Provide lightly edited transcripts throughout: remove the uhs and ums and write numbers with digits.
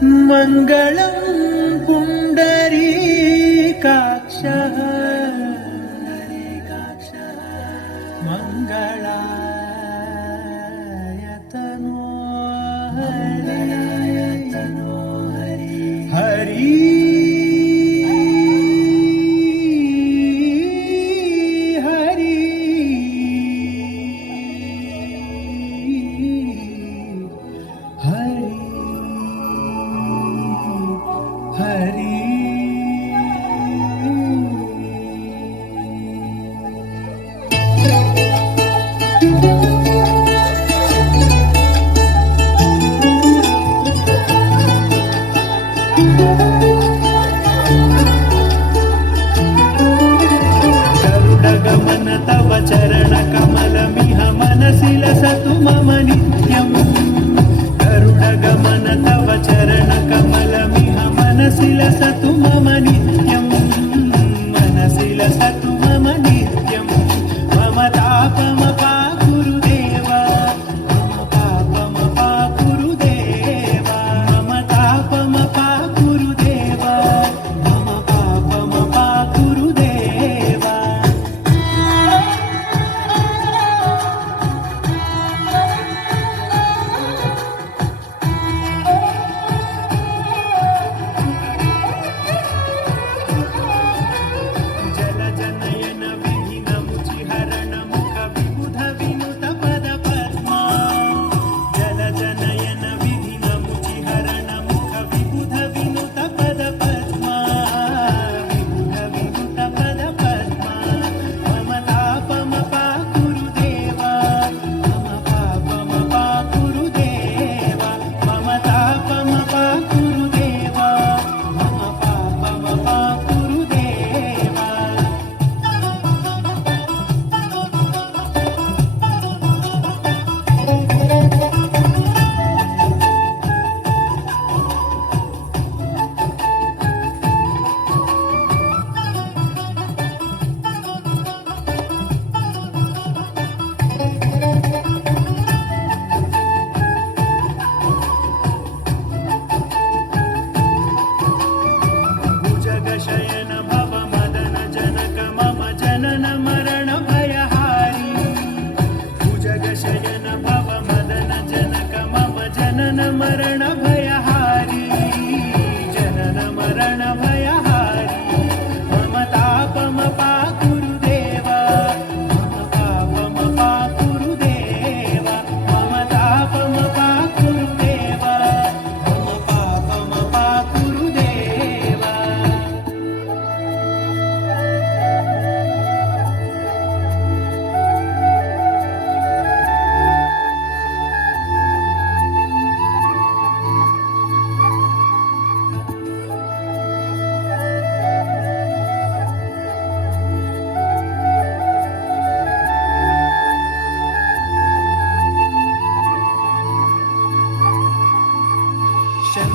मङ्गलं पुण्डरीकाक्षः मङ्गलायतनो हरि गरुडगमन तव चरणकमलमिह मनसि लसतु मम नित्यम् गरुडगमन तव चरणकमलमिह मनसि लसतु मम नित्यम् मनसि लसतु मम नित्यम् मम तापमपा गुरुदेव मम पापमपा गुरुदेव मम तापमपा गुरुदेव मम पापमपा गुरुदेव जलजनयन विधिनमुचिहरण मुख विबुध विनुत पद पद्मा जलजनयन विधिनमुचिहरण मुख विबुध विनुत पद पद्मा विबुध विनुत पद पद्मा मम तापमपा गुरुदेव मम पापमपा गुरुदेव मम तापमपा गुरुदेव मम पापमपा गुरुदेव भुजगशयन भव मदन जनक मम जनन मरण भयहारी भुजगशयन भव मदन जनक मम जनन मरण भयहारी जनन मरण भयहारी मम तापमपा गुरुदेव मम पापमपा गुरुदेव मम तापमपा गुरुदेव मम पापमपा गुरुदेव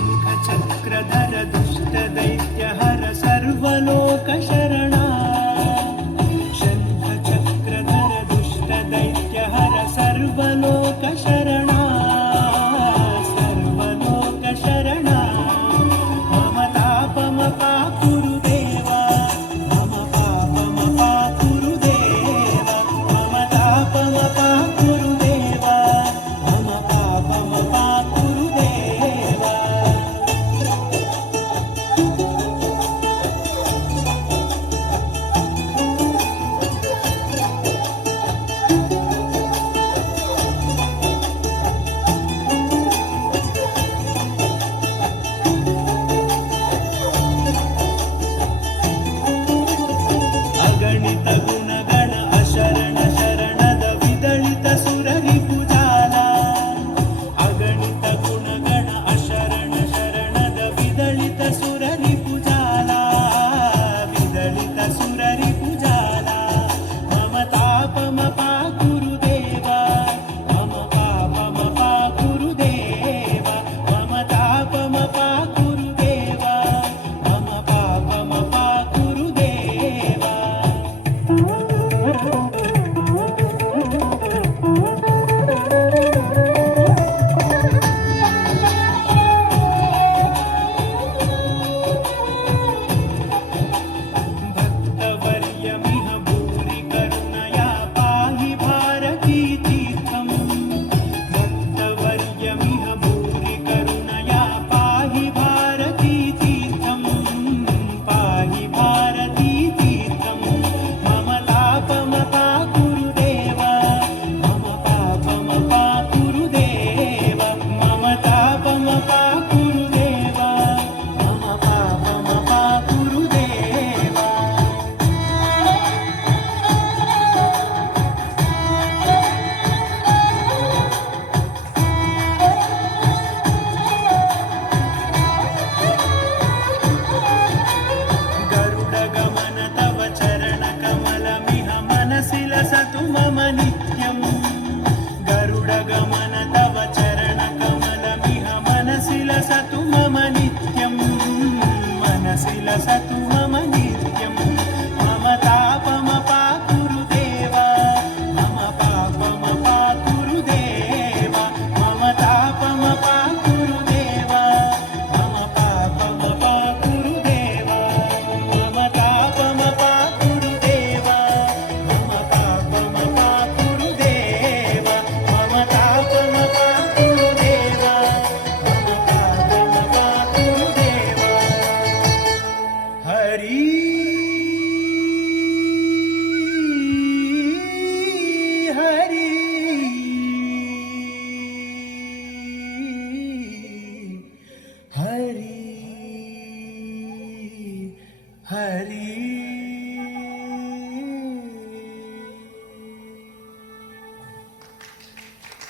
शङ्खचक्रधर दुष्टदैत्यहर सर्वलोकशरणा शङ्खचक्रधर दुष्टदैत्यहर सर्वलोकशरणा सर्वलोकशरणा मम तापमपा गुरुदेव मम पापमपा गुरुदेव मम तापमपा गुरुदेव मम पापमपा गुरुदेव हरि